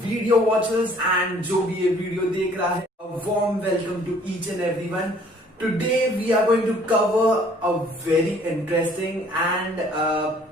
Video watchers and जो भी ये वीडियो देख रहा है, a warm welcome to each and everyone. Today we are going to cover a very interesting and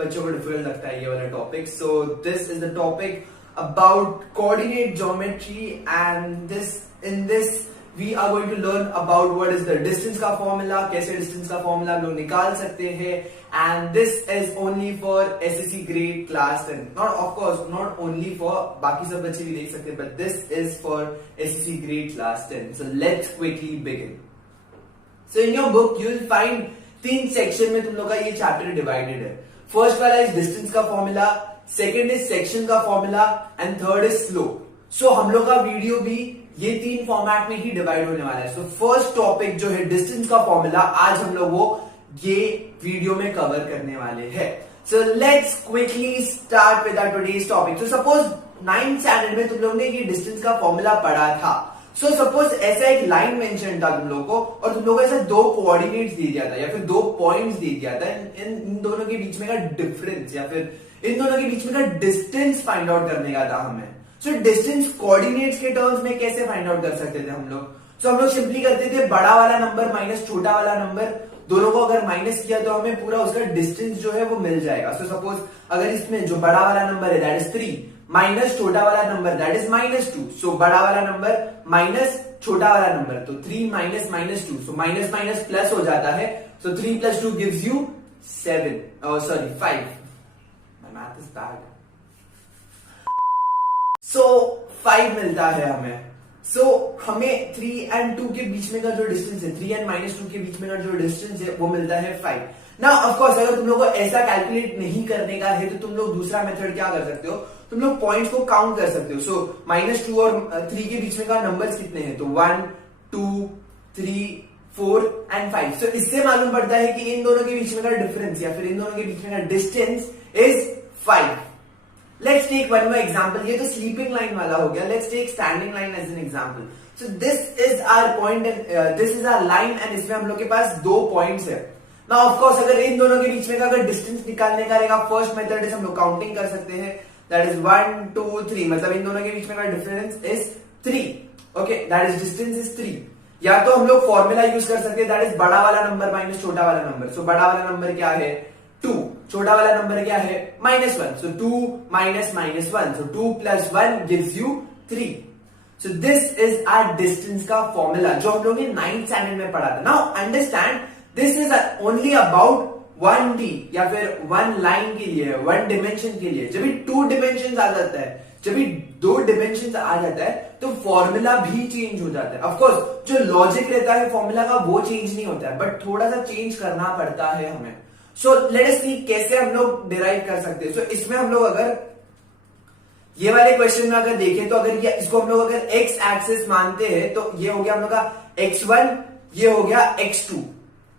बच्चों को डिफिकल्ट लगता है ये वाला topic. So this is the topic about coordinate geometry, and in this we are going to learn about what is the distance का formula, कैसे distance का formula हम लोग निकाल सकते हैं, and this is only for SSC grade class 10. Not only for बाकी सब बच्चे भी देख सकते हैं, but this is for SSC grade class 10. So let's quickly begin. So in your book you will find 3 section में तुम लोग का ये चैप्टर डिवाइडेड है. फर्स्ट वाला इज डिस्टेंस का फॉर्मूला, सेकंड इज सेक्शन का formula and third is slope. So हम लोग का वीडियो भी ये 3 फॉर्मेट में ही डिवाइड होने वाला है. सो फर्स्ट टॉपिक जो है डिस्टेंस का फॉर्मूला, आज हम लोग वो ये वीडियो में कवर करने वाले हैं. So let's quickly start with our today's topic. So suppose 9th standard में तुम लोग ने ये डिस्टेंस का फॉर्मूला पढ़ा था. सो सपोज ऐसा एक लाइन मेंशन था तुम लोगों को, और तुम लोगों को ऐसा 2 कोऑर्डिनेट्स दे दिया था या फिर 2 पॉइंट्स दे दिया था. इन दोनों के बीच में का डिफरेंस या फिर इन दोनों के बीच में का डिस्टेंस फाइंड आउट करने का था हमें. सो डिस्टेंस कोऑर्डिनेट्स के टर्म्स में कैसे फाइंड आउट कर सकते थे हम लोग? सो हम लोग सिंपली करते थे बड़ा वाला नंबर माइनस छोटा वाला नंबर, दोनों को अगर माइनस किया तो हमें पूरा उसका डिस्टेंस जो है वो मिल जाएगा. सो सपोज अगर इसमें जो बड़ा वाला नंबर है दैट इज 3 माइनस छोटा वाला नंबर दैट इज -2. सो बड़ा वाला नंबर माइनस छोटा वाला नंबर, तो 3 minus -2. So minus minus plus हो जाता है. So 3 + 2 gives you 7. Sorry 5. My math is bad. So 5 मिलता है हमें. सो हमें 3 and 2 के बीच में का जो डिस्टेंस है, 3 and -2 के बीच में का जो डिस्टेंस है वो मिलता है 5. ना ऑफकोर्स अगर तुम लोग को ऐसा कैलकुलेट नहीं करने का है तो तुम लोग दूसरा मेथड क्या कर सकते हो, तुम लोग पॉइंट्स को काउंट कर सकते हो. सो -2 और 3 के बीच में का नंबर्स कितने हैं, तो 1 2 3 4 and 5. सो इससे मालूम पड़ता है कि इन दोनों के बीच में का डिफरेंस या फिर इन दोनों के बीच में का distance is 5. Let's take one more example. ये तो स्लीपिंग लाइन वाला हो गया. Let's take standing line as an example. So this is our point and this is our line, and इसमें हम लोग के पास 2 पॉइंट्स है. ना ऑफ कोर्स अगर इन दोनों के बीच में का अगर डिस्टेंस निकालने का रहेगा, फर्स्ट मेथड इज हम लोग काउंटिंग कर सकते हैं, दैट इज 1 2 3. मतलब इन दोनों के बीच में का difference is 3. Okay, that is distance is 3. या तो हम लोग फॉर्मूला यूज कर सकते हैं, दैट इज बड़ा वाला नंबर माइनस छोटा वाला नंबर. सो बड़ा वाला नंबर क्या है 2, छोटा वाला नंबर क्या है -1. So 2 minus -1. So 2 + 1 gives you 3. So this is our distance का फॉर्मूला जो हम लोग ने 9th स्टैंडर्ड में पढ़ा था. Now understand this is only about 1D या फिर 1 लाइन के लिए, 1 डिमेंशन के लिए. जब भी 2 डिमेंशन आ जाता है, जब भी 2 डिमेंशन आ जाता है तो फॉर्मूला भी चेंज हो जाता है. ऑफकोर्स जो लॉजिक रहता है फॉर्मूला का वो चेंज नहीं होता है, बट थोड़ा सा चेंज करना पड़ता है हमें. सो लेट अस सी कैसे हम लोग डिराइव कर सकते हैं. सो इसमें हम लोग अगर ये वाले क्वेश्चन में अगर देखें तो अगर ये इसको हम लोग अगर एक्स एक्सिस मानते हैं तो ये हो गया हम लोग का x1, ये हो गया x2.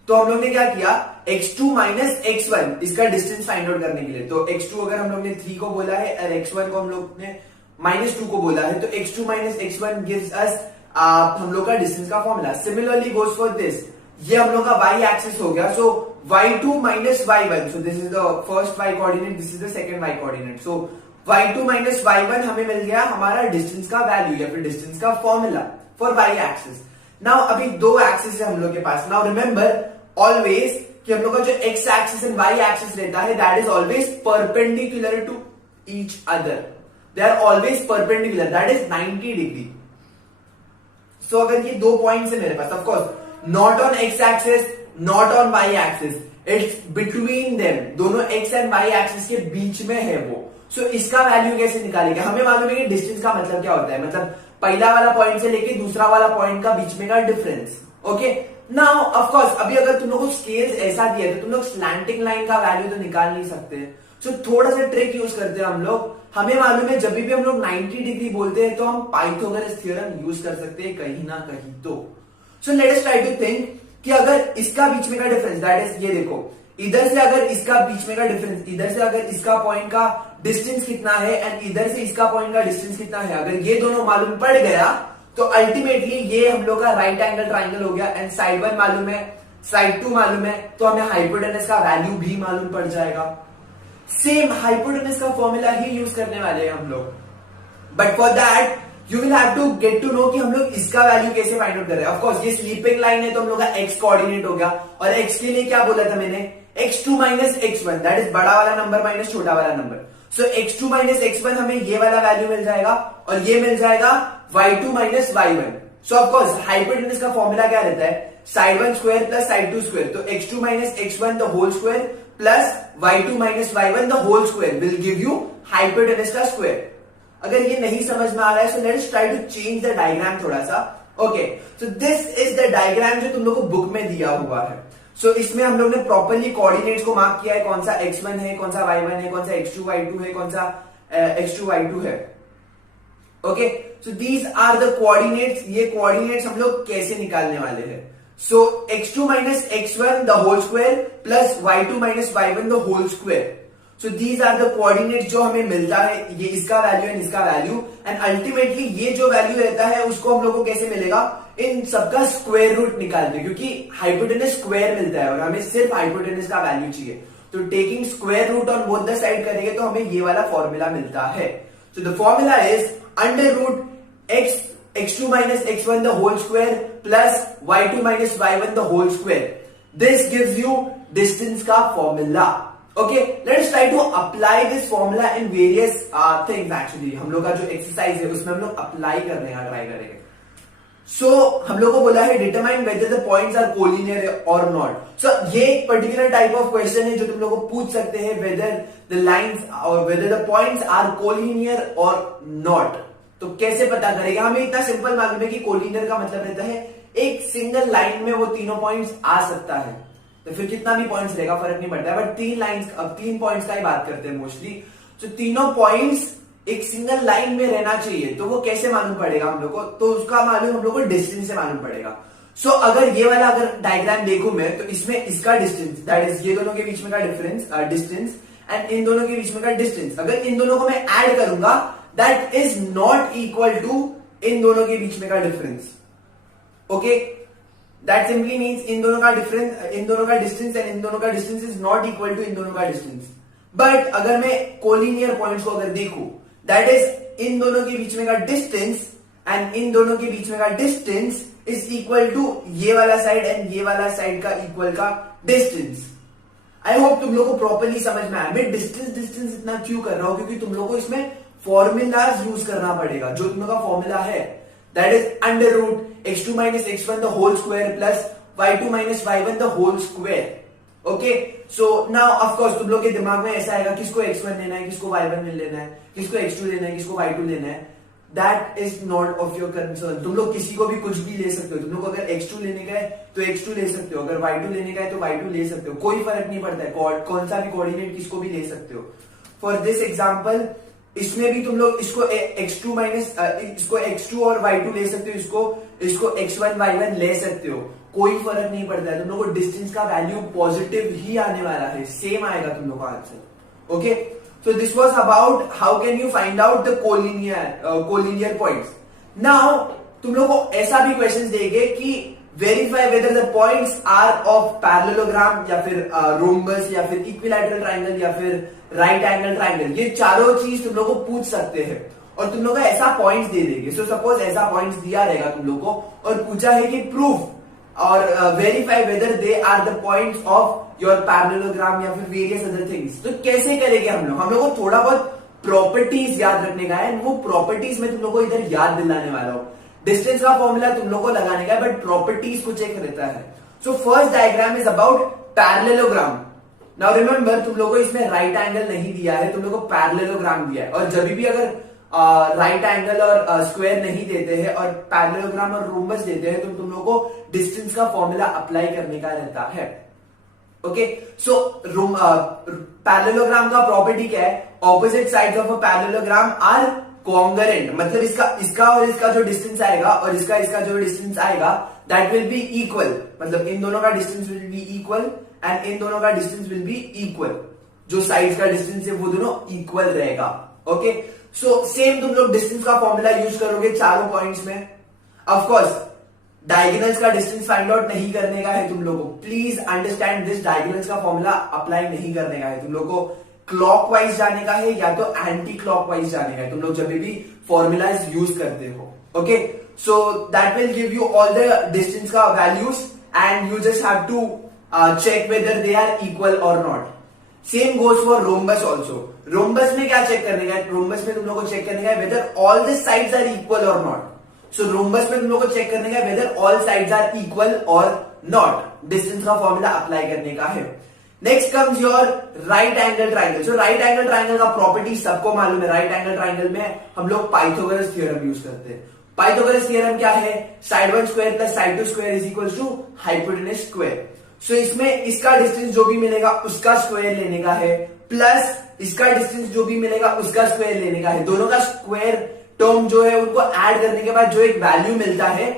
तो हम लोग ने क्या किया, x2 माइनस x1 इसका डिस्टेंस फाइंड आउट करने के लिए. तो x2 अगर हम लोग ने 3 को बोला है और x1 को हम लोग ने -2 को बोला है, तो x2 minus x1 gives us हम लोग का डिस्टेंस का formula. Similarly goes for this. ये हम लोग का y एक्सिस हो गया. सो y2 minus y1. So this is the first y coordinate, this is the second y coordinate. So y2 minus y1 हमें मिल गया हमारा डिस्टेंस का वैल्यू या फिर डिस्टेंस का formula for y axis. Now अभी 2 एक्सिस है हम लोग के पास. नाउ रिमेंबर ऑलवेज कि हम लोग का जो x axis and y axis रहता है that is always perpendicular to each other. They are always perpendicular, that is 90 degree. So अगर ये 2 पॉइंट्स है मेरे पास, of course not on x axis not on y axis, it's between them. दोनों x and y axis के बीच में है वो. सो इसका वैल्यू कैसे निकालेंगे? हमें मालूम है कि डिस्टेंस का मतलब क्या होता है, मतलब पहला वाला पॉइंट से लेके दूसरा वाला पॉइंट का बीच में का difference. Okay, now of course अभी अगर तुम लोग को स्केल ऐसा दिया तो तुम लोग स्लैंटिंग लाइन का वैल्यू तो निकाल नहीं सकते. सो थोड़ा सा ट्रिक यूज करते हैं हम लोग. हमें मालूम है जब भी हम लोग 90 डिग्री बोलते हैं तो हम पाइथागोरस थ्योरम यूज कर सकते हैं कहीं ना कहीं. तो so let us try to think कि अगर इसका बीच में का डिफरेंस दैट इज ये देखो, इधर से अगर इसका बीच में का डिफरेंस, इधर से अगर इसका पॉइंट का डिस्टेंस कितना है एंड इधर से इसका पॉइंट का डिस्टेंस कितना है, अगर ये दोनों मालूम पड़ गया तो अल्टीमेटली ये हम लोग का राइट एंगल ट्राइंगल हो गया. एंड साइड 1 मालूम है, साइड 2 मालूम है, तो हमें हाइपोटेनस का वैल्यू भी मालूम पड़ जाएगा. सेम हाइपोटेनस का फॉर्मूला ही यूज करने वाले हैं हम लोग. But for that you will have to get to know कि हम लोग इसका वैल्यू कैसे फाइंड आउट कर रहे हैं। ऑफकोर्स ये स्लीपिंग लाइन है तो हम लोग का एक्स कोऑर्डिनेट हो गया, और एक्स के लिए क्या बोला था मैंने, x2 minus x1, that is बड़ा वाला नंबर माइनस छोटा वाला नंबर। सो x2 माइनस x1 हमें ये वाला वैल्यू मिल जाएगा, और ये मिल जाएगा y2 minus y1। So of course hypotenuse का फॉर्मूला क्या रहता है, side one square plus side two square. तो x2 minus x1 the whole square plus y2 minus y1 the whole square will give you hypotenuse का स्क्वायर। अगर ये नहीं समझ में आ रहा है so let's try to change the diagram थोड़ा सा। Okay, so this is the diagram जो तुम लोग को बुक में दिया हुआ है। सो इसमें हम लोग ने प्रॉपर्ली कोऑर्डिनेट्स को मार्क किया है, कौन सा x1 है, कौन सा y1 है, कौन सा x2 y2 है, कौन सा x2 y2 है। Okay, so these are the coordinates. ये कोऑर्डिनेट्स हम लोग कैसे निकालने वाले हैं। So x2 minus x1 the whole square plus y2 minus y1 the whole square. So these are the coordinates जो हमें मिलता है, ये इसका वैल्यू एंड इसका वैल्यू, एंड अल्टीमेटली ये जो वैल्यू रहता है उसको हम लोग को कैसे मिलेगा, इन सबका स्क्वायर रूट निकालते, क्योंकि हाइपोटेनस स्क्वायर मिलता है और हमें सिर्फ हाइपोटेनस का वैल्यू चाहिए। तो taking square root on both the side करेंगे तो हमें ये वाला फॉर्मूला मिलता है। So the formula is under root x2 minus x1 the whole square plus y2 minus y1 the whole square. This gives you distance का formula. Okay, let's try to apply this formula in various things. Actually हम लोग का जो exercise है उसमें हम लोग apply करने का ट्राई करेंगे। सो हम लोग को बोला है determine whether the points are collinear और नॉट। सो ये एक पर्टिकुलर टाइप ऑफ क्वेश्चन है जो तुम लोग को पूछ सकते हैं, वेदर द लाइंस और whether the points are collinear और नॉट। तो कैसे पता करेगा, हमें इतना सिंपल मालूम है कि कोलिनियर का मतलब रहता है एक सिंगल लाइन में वो तीनों पॉइंट्स आ सकता है, तो फिर कितना भी पॉइंट्स रहेगा फर्क नहीं पड़ता है, बट तीन पॉइंट्स का ही बात करते हैं मोस्टली। तो तीनों पॉइंट्स एक सिंगल लाइन में रहना चाहिए, तो वो कैसे मालूम पड़ेगा हम लोग को, तो उसका मालूम हम लोग को डिस्टेंस से मालूम पड़ेगा। सो अगर ये वाला अगर डायग्राम देखूं मैं, तो इसमें इसका डिस्टेंस दैट इज ये दोनों के बीच में का डिफरेंस डिस्टेंस एंड इन दोनों के बीच में का डिस्टेंस, अगर इन दोनों को मैं ऐड करूंगा that is not equal to इन दोनों के बीच में का difference. Okay, that simply means इन दोनों का डिफरेंस, इन दोनों का डिस्टेंस एंड इन दोनों का distance is not equal to इन दोनों का डिस्टेंस। बट अगर मैं कोलिनियर पॉइंट्स को अगर देखूं, दैट इज इन दोनों के बीच में का डिस्टेंस एंड इन दोनों के बीच में का डिस्टेंस इज इक्वल टू ये वाला साइड एंड ये वाला साइड का इक्वल का डिस्टेंस। आई होप तुम लोग को प्रॉपर्ली समझ में आया। मैं डिस्टेंस डिस्टेंस इतना क्यों कर रहा हूं, क्योंकि तुम लोग को इसमें फॉर्मूलाज यूज करना पड़ेगा। जो तुम लोग का फॉर्मूला है that is under root x2 minus x1 the whole square plus y2 minus y1 the whole square. Okay, so now of course तुम लोग के दिमाग में ऐसा आएगा किसको x1 लेना है, किसको y1 लेना है, किसको x2 लेना है, किसको y2 लेना है। That is not of your concern. तुम लोग किसी को भी कुछ भी ले सकते हो। तुम लोग को अगर x2 लेने का है तो x2 ले सकते हो, अगर y2 लेने का है तो y2 ले सकते हो, कोई फर्क नहीं पड़ता है, कौन सा भी कोऑर्डिनेट किसको भी ले सकते हो। फॉर दिस एग्जाम्पल इसमें भी तुम लोग इसको x2 माइनस इसको x2 और y2 ले सकते हो, इसको x1 y1 ले सकते हो, कोई फर्क नहीं पड़ता है। तुम लोग को डिस्टेंस का वैल्यू पॉजिटिव ही आने वाला है, सेम आएगा तुम लोग का answer. Okay, so this was about how can you find out the collinear points. Now तुम लोग को ऐसा भी क्वेश्चन देंगे कि verify whether the points are of parallelogram या फिर रोम्बस या फिर इक्विलैटरल ट्राइंगल या फिर राइट एंगल ट्राइंगल। ये चारों चीज तुम लोग को पूछ सकते हैं और तुम लोग को ऐसा पॉइंट्स दे देंगे। सो सपोज ऐसा पॉइंट्स दिया रहेगा तुम लोग को और पूछा है कि प्रूफ और verify whether they are the points of your parallelogram या फिर वेरियस अदर थिंग्स। तो कैसे करेंगे हम लोग को थोड़ा बहुत प्रॉपर्टीज याद रखने का है, वो प्रॉपर्टीज में तुम लोग को इधर याद दिलाने वाला हूं। डिस्टेंस का फॉर्मूला तुम लोग को लगाने का है, बट प्रॉपर्टीज कुछ एक रहता है। So first diagram is about parallelogram. Now remember तुम लोग को इसमें राइट एंगल नहीं दिया है, तुम लोग को पैरेललोग्राम दिया है। और जब भी अगर राइट एंगल और स्क्वायर नहीं देते हैं और पैरेललोग्राम और रोम्बस देते हैं तो तुम लोग को डिस्टेंस का फॉर्मूला अप्लाई करने का रहता है। ओके, सो पैरेललोग्राम का प्रॉपर्टी क्या है, opposite sides of a parallelogram are congruent, मतलब इसका और इसका जो डिस्टेंस आएगा और इसका जो डिस्टेंस आएगा दैट विल बी इक्वल, मतलब इन दोनों का distance will be equal and इन दोनों का डिस्टेंस विल बी इक्वल। जो साइड्स का डिस्टेंस है वो दोनों इक्वल रहेगा। ओके, सो सेम तुम लोग डिस्टेंस का फॉर्मूला यूज करोगे चारों पॉइंट्स में। ऑफ कोर्स डायगोनल्स का डिस्टेंस फाइंड आउट नहीं करने का है तुम लोगों को, प्लीज अंडरस्टैंड दिस। डायगोनल्स का फॉर्मूला अप्लाई नहीं करने का है तुम लोग को, क्लॉकवाइज जाने का है या तो एंटी क्लॉकवाइज जाने का है। तुम लोग जब भी फॉर्मूलाज यूज करते हो. Okay, so that will give you all the distance का values and you just have to check whether they are equal और not. Same goes for rhombus also. Rhombus में क्या चेक करने का है? रोम्बस में तुम लोग को चेक करने का है whether all the sides are equal और नॉट. सो रोम्बस में तुम लोग को चेक करने का है whether all sides are equal और नॉट. डिस्टेंस का फॉर्मूला अप्लाई करने का है. Next comes your right angle triangle. So right angle triangle का प्रॉपर्टी सबको मालूम है. राइट एंगल ट्राइंगल में हम लोग पाइथागोरस थ्योरम यूज करते हैं. पाइथागोरस थ्योरम क्या है? Side one square plus side two square is equal to hypotenuse square. So इसमें इसका डिस्टेंस जो भी मिलेगा उसका स्क्वायर लेने का है, प्लस इसका डिस्टेंस जो भी मिलेगा उसका स्क्वायर लेने का है. दोनों का स्क्वायर टर्म जो है उनको ऐड करने के बाद जो एक वैल्यू मिलता है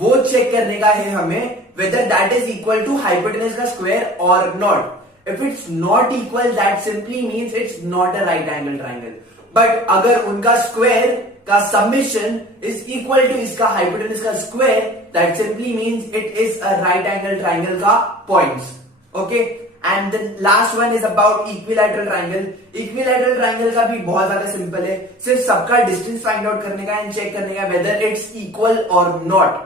वो चेक करने का है हमें whether that is equal to hypotenuse का square or not. If it's not equal, that simply means it's not a right angle triangle. But अगर उनका square का summation is equal to इसका hypotenuse का square, that simply means it is a right angle triangle का points. Okay? And the last one is about equilateral triangle. Equilateral triangle का भी बहुत ज्यादा सिंपल है. सिर्फ सबका डिस्टेंस फाइंड आउट करने का एंड चेक करने का whether it's equal or not.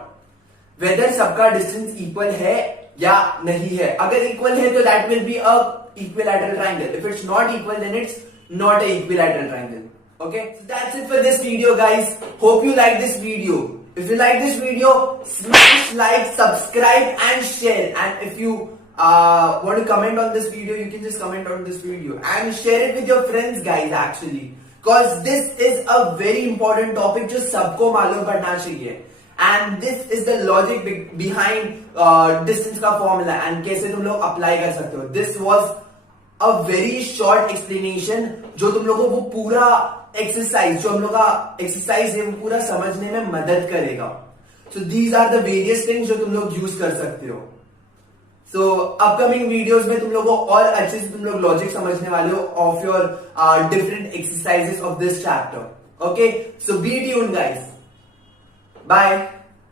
Whether सबका डिस्टेंस इक्वल है या नहीं है. अगर इक्वल है तो that will be a equilateral triangle. If it's not equal then it's not a equilateral triangle. Okay, that's it for this video guys. Hope you like this video. If you like this video, smash like, subscribe and share. And if you want to comment on this video, you can just comment on this video and share it with your friends guys actually, because this is a very important topic जो सबको मालूम पड़ना चाहिए. And this is the logic behind distance का formula and कैसे तुम लोग apply कर सकते हो. This was a very short explanation जो तुम लोगों को वो पूरा एक्सरसाइज जो हम लोग का एक्सरसाइज है वो पूरा समझने में मदद करेगा. So these are the various things जो तुम लोग यूज कर सकते हो. So अपकमिंग वीडियोस में तुम लोग को और अच्छे से तुम लोग लॉजिक समझने वाले हो of your different exercises of this chapter. Okay, so be tuned guys. Bye.